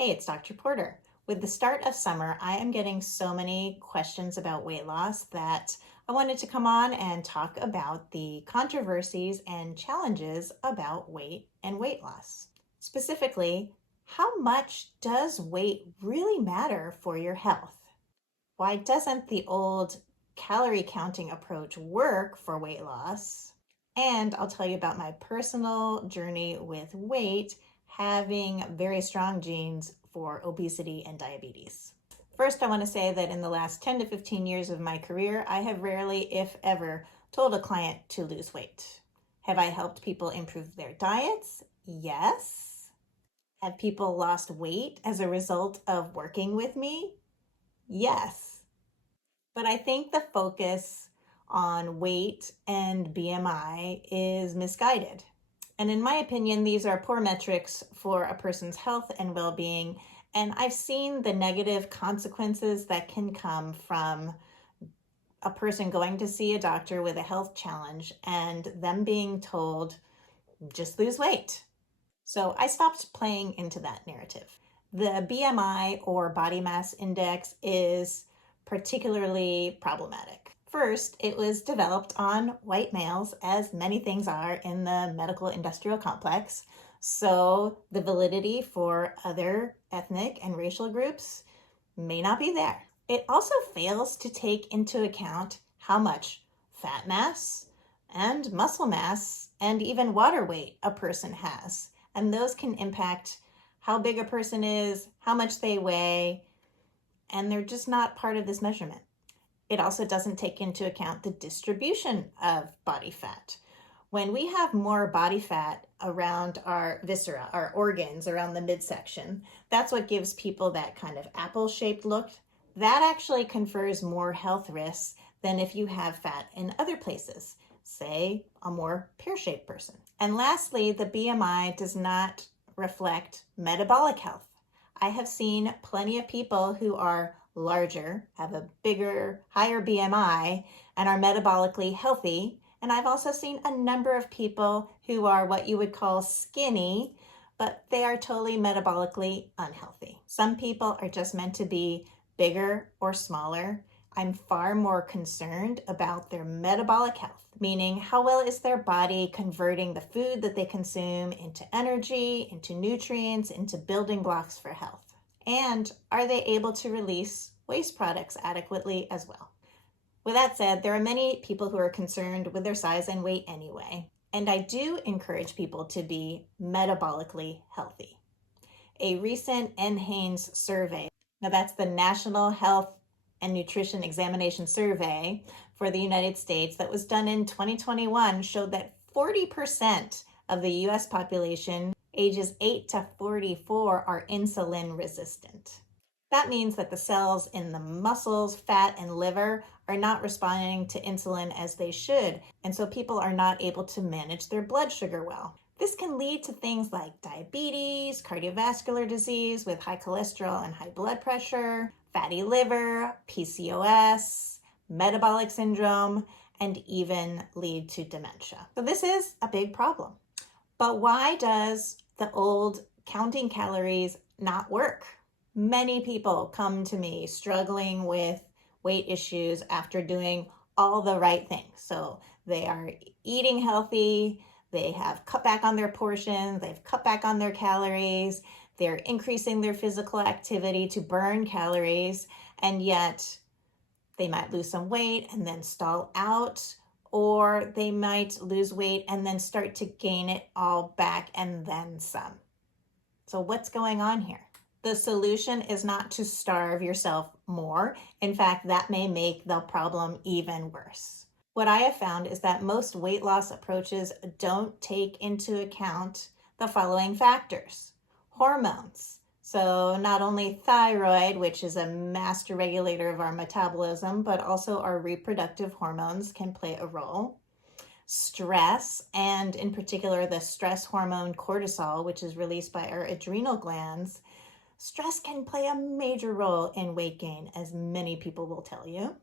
Hey, it's Dr. Porter. With the start of summer, I am getting so many questions about weight loss that I wanted to come on and talk about the controversies and challenges about weight and weight loss. Specifically, how much does weight really matter for your health? Why doesn't the old calorie counting approach work for weight loss? And I'll tell you about my personal journey with weight, having very strong genes for obesity and diabetes. First, I want to say that in the last 10 to 15 years of my career, I have rarely, if ever, told a client to lose weight. Have I helped people improve their diets? Yes. Have people lost weight as a result of working with me? Yes. But I think the focus on weight and BMI is misguided. And in my opinion, these are poor metrics for a person's health and well-being. And I've seen the negative consequences that can come from a person going to see a doctor with a health challenge and them being told, just lose weight. So I stopped playing into that narrative. The BMI or body mass index is particularly problematic. First, it was developed on white males, as many things are in the medical industrial complex, so the validity for other ethnic and racial groups may not be there. It also fails to take into account how much fat mass and muscle mass and even water weight a person has, and those can impact how big a person is, how much they weigh, and they're just not part of this measurement. It also doesn't take into account the distribution of body fat. When we have more body fat around our viscera, our organs around the midsection, that's what gives people that kind of apple-shaped look. That actually confers more health risks than if you have fat in other places, say a more pear-shaped person. And lastly, the BMI does not reflect metabolic health. I have seen plenty of people who are larger, have a bigger, higher BMI, and are metabolically healthy. And I've also seen a number of people who are what you would call skinny, but they are totally metabolically unhealthy. Some people are just meant to be bigger or smaller. I'm far more concerned about their metabolic health, meaning how well is their body converting the food that they consume into energy, into nutrients, into building blocks for health. And are they able to release waste products adequately as well? With that said, there are many people who are concerned with their size and weight anyway, and I do encourage people to be metabolically healthy. A recent NHANES survey, now that's the National Health and Nutrition Examination Survey for the United States that was done in 2021, showed that 40% of the US population ages 8 to 44 are insulin resistant. That means that the cells in the muscles, fat, and liver are not responding to insulin as they should, and so people are not able to manage their blood sugar well. This can lead to things like diabetes, cardiovascular disease with high cholesterol and high blood pressure, fatty liver, PCOS, metabolic syndrome, and even lead to dementia. So this is a big problem. But why does the old counting calories not work? Many people come to me struggling with weight issues after doing all the right things. So they are eating healthy, they have cut back on their portions, they've cut back on their calories, they're increasing their physical activity to burn calories, and yet they might lose some weight and then stall out, or they might lose weight and then start to gain it all back and then some. So what's going on here? The solution is not to starve yourself more. In fact, that may make the problem even worse. What I have found is that most weight loss approaches don't take into account the following factors. Hormones. So not only thyroid, which is a master regulator of our metabolism, but also our reproductive hormones can play a role. Stress, and in particular the stress hormone cortisol, which is released by our adrenal glands. Stress can play a major role in weight gain, as many people will tell you.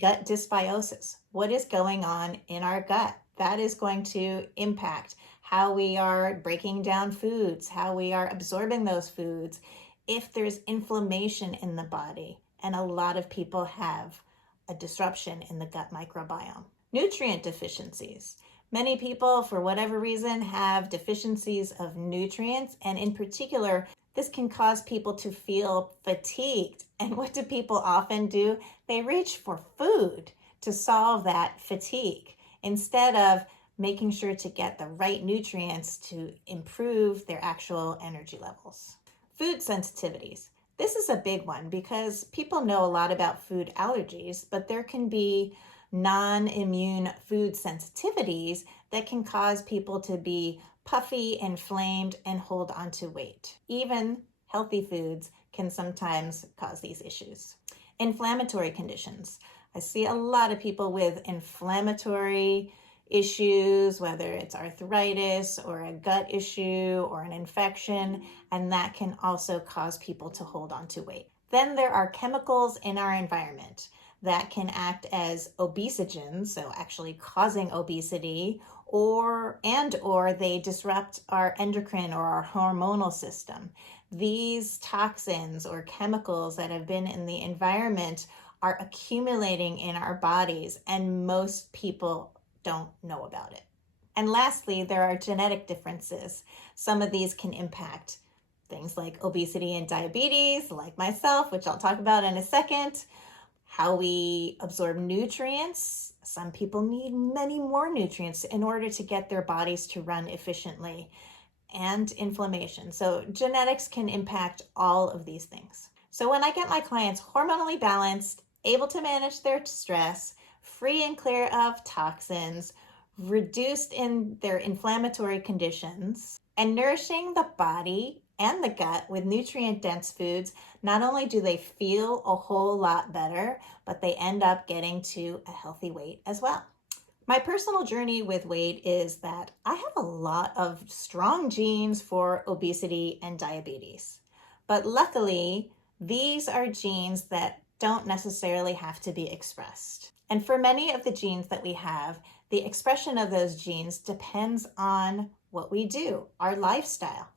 Gut dysbiosis. What is going on in our gut? That is going to impact how we are breaking down foods, how we are absorbing those foods. if there's inflammation in the body, and a lot of people have a disruption in the gut microbiome. Nutrient deficiencies. Many people, for whatever reason, have deficiencies of nutrients, and in particular, this can cause people to feel fatigued. And what do people often do? They reach for food to solve that fatigue instead of making sure to get the right nutrients to improve their actual energy levels. Food sensitivities. This is a big one because people know a lot about food allergies, but there can be non-immune food sensitivities that can cause people to be puffy, inflamed, and hold on to weight. Even healthy foods can sometimes cause these issues. Inflammatory conditions. I see a lot of people with inflammatory issues, whether it's arthritis or a gut issue or an infection, and that can also cause people to hold on to weight. Then there are chemicals in our environment that can act as obesogens, so actually causing obesity, or they disrupt our endocrine or our hormonal system. These toxins or chemicals that have been in the environment are accumulating in our bodies, and most people don't know about it. And lastly, there are genetic differences. Some of these can impact things like obesity and diabetes, like myself, which I'll talk about in a second. How we absorb nutrients. Some people need many more nutrients in order to get their bodies to run efficiently. And inflammation. So genetics can impact all of these things. So when I get my clients hormonally balanced, able to manage their stress, free and clear of toxins, reduced in their inflammatory conditions, and nourishing the body and the gut with nutrient-dense foods, not only do they feel a whole lot better, but they end up getting to a healthy weight as well. My personal journey with weight is that I have a lot of strong genes for obesity and diabetes. But luckily, these are genes that don't necessarily have to be expressed. And for many of the genes that we have, the expression of those genes depends on what we do, our lifestyle,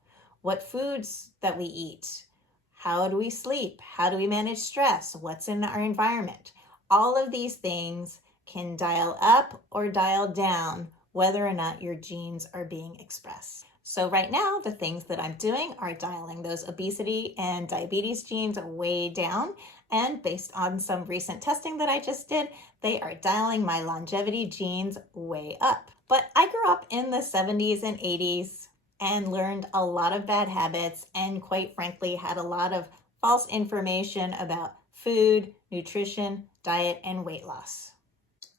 what foods that we eat, how do we sleep, how do we manage stress, what's in our environment. All of these things can dial up or dial down whether or not your genes are being expressed. So right now, the things that I'm doing are dialing those obesity and diabetes genes way down. And based on some recent testing that I just did, they are dialing my longevity genes way up. But I grew up in the 70s and 80s and learned a lot of bad habits and quite frankly had a lot of false information about food, nutrition, diet, and weight loss.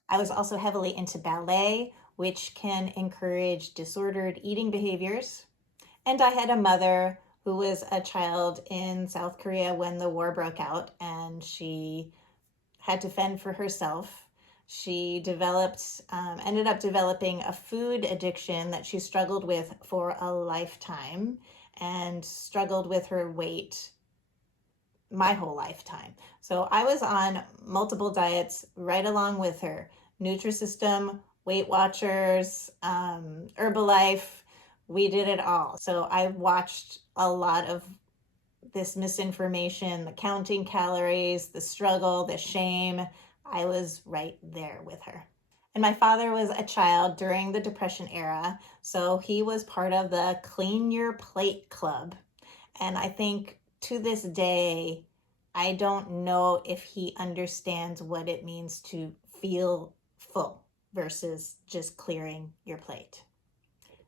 I was also heavily into ballet, which can encourage disordered eating behaviors. And I had a mother who was a child in South Korea when the war broke out, and she had to fend for herself. She ended up developing a food addiction that she struggled with for a lifetime and struggled with her weight my whole lifetime. So I was on multiple diets right along with her. Nutrisystem, Weight Watchers, Herbalife, we did it all. So I watched a lot of this misinformation, the counting calories, the struggle, the shame. I was right there with her. And my father was a child during the Depression era, so he was part of the Clean Your Plate Club. And I think to this day, I don't know if he understands what it means to feel full versus just clearing your plate.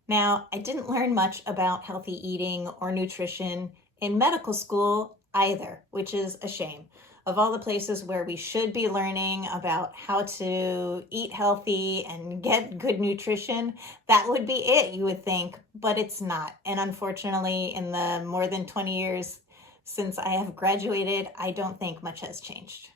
Now, I didn't learn much about healthy eating or nutrition in medical school either, which is a shame. Of all the places where we should be learning about how to eat healthy and get good nutrition, that would be it, you would think, but it's not. And unfortunately, in the more than 20 years since I have graduated, I don't think much has changed.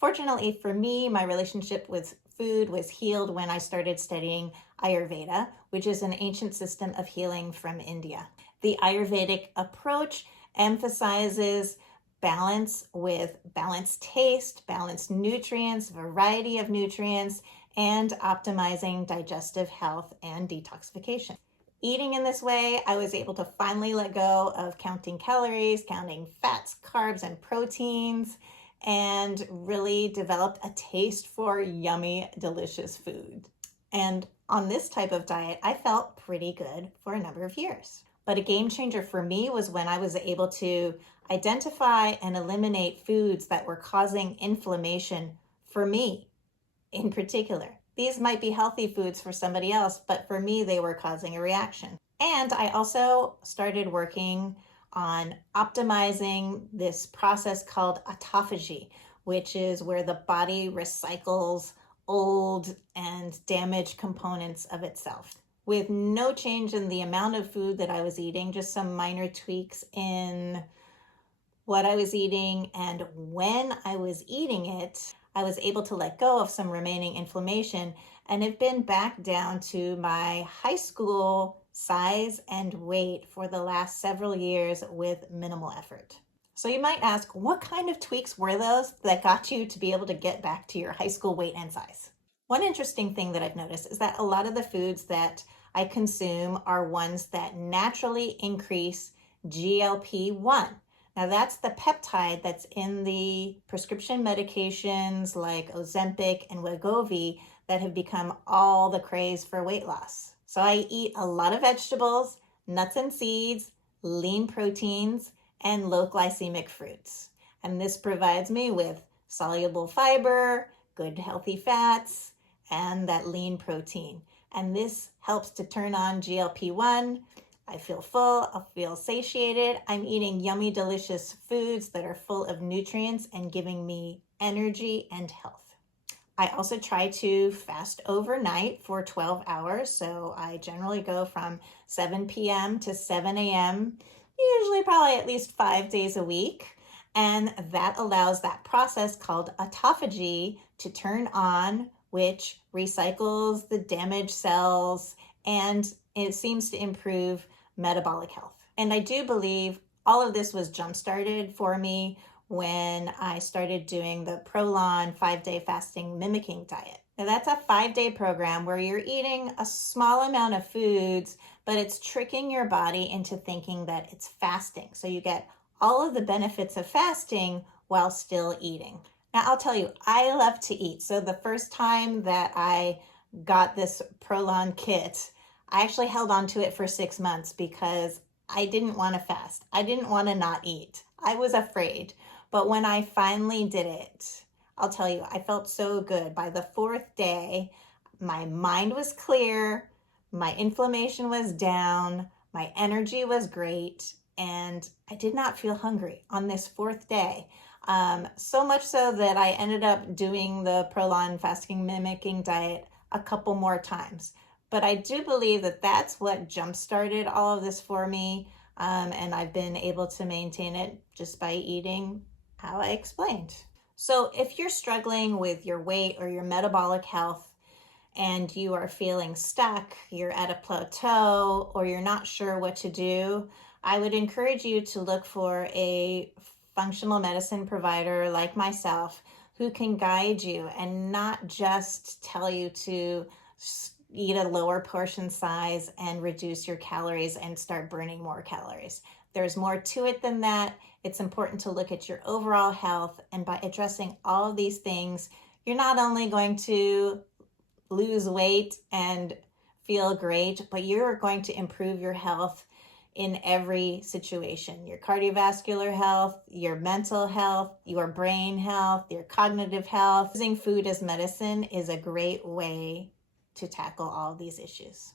Fortunately for me, my relationship with food was healed when I started studying Ayurveda, which is an ancient system of healing from India. The Ayurvedic approach emphasizes balance with balanced taste, balanced nutrients, variety of nutrients, and optimizing digestive health and detoxification. eating in this way, I was able to finally let go of counting calories, counting fats, carbs, and proteins, and really developed a taste for yummy, delicious food. And on this type of diet, I felt pretty good for a number of years. But a game changer for me was when I was able to identify and eliminate foods that were causing inflammation for me in particular. These might be healthy foods for somebody else, but for me, they were causing a reaction. And I also started working on optimizing this process called autophagy, which is where the body recycles old and damaged components of itself. With no change in the amount of food that I was eating, just some minor tweaks in what I was eating and when I was eating it, I was able to let go of some remaining inflammation and have been back down to my high school size and weight for the last several years with minimal effort. So you might ask, what kind of tweaks were those that got you to be able to get back to your high school weight and size? One interesting thing that I've noticed is that a lot of the foods that I consume are ones that naturally increase GLP-1. Now that's the peptide that's in the prescription medications like Ozempic and Wegovy that have become all the craze for weight loss. So I eat a lot of vegetables, nuts and seeds, lean proteins, and low glycemic fruits. And this provides me with soluble fiber, good healthy fats, and that lean protein. And this helps to turn on GLP-1. I feel full, I feel satiated. I'm eating yummy, delicious foods that are full of nutrients and giving me energy and health. I also try to fast overnight for 12 hours. So I generally go from 7 p.m. to 7 a.m., usually probably at least 5 days a week. And that allows that process called autophagy to turn on, which recycles the damaged cells, and it seems to improve metabolic health. And I do believe all of this was jump-started for me when I started doing the Prolon 5-day fasting mimicking diet. Now that's a 5-day program where you're eating a small amount of foods, but it's tricking your body into thinking that it's fasting. So you get all of the benefits of fasting while still eating. Now I'll tell you, I love to eat. So the first time that I got this Prolon kit, I actually held on to it for 6 months because I didn't want to fast. I didn't want to not eat. I was afraid. But when I finally did it, I'll tell you, I felt so good. By the 4th day, my mind was clear, my inflammation was down, my energy was great, and I did not feel hungry on this 4th day. So much so that I ended up doing the Prolon fasting mimicking diet a couple more times. But I do believe that that's what jump-started all of this for me, and I've been able to maintain it just by eating how I explained. So if you're struggling with your weight or your metabolic health and you are feeling stuck, you're at a plateau, or you're not sure what to do, I would encourage you to look for a functional medicine provider like myself who can guide you and not just tell you to eat a lower portion size and reduce your calories and start burning more calories. There's more to it than that. It's important to look at your overall health, and by addressing all of these things, you're not only going to lose weight and feel great, but you're going to improve your health in every situation. Your cardiovascular health, your mental health, your brain health, your cognitive health. Using food as medicine is a great way to tackle all of these issues.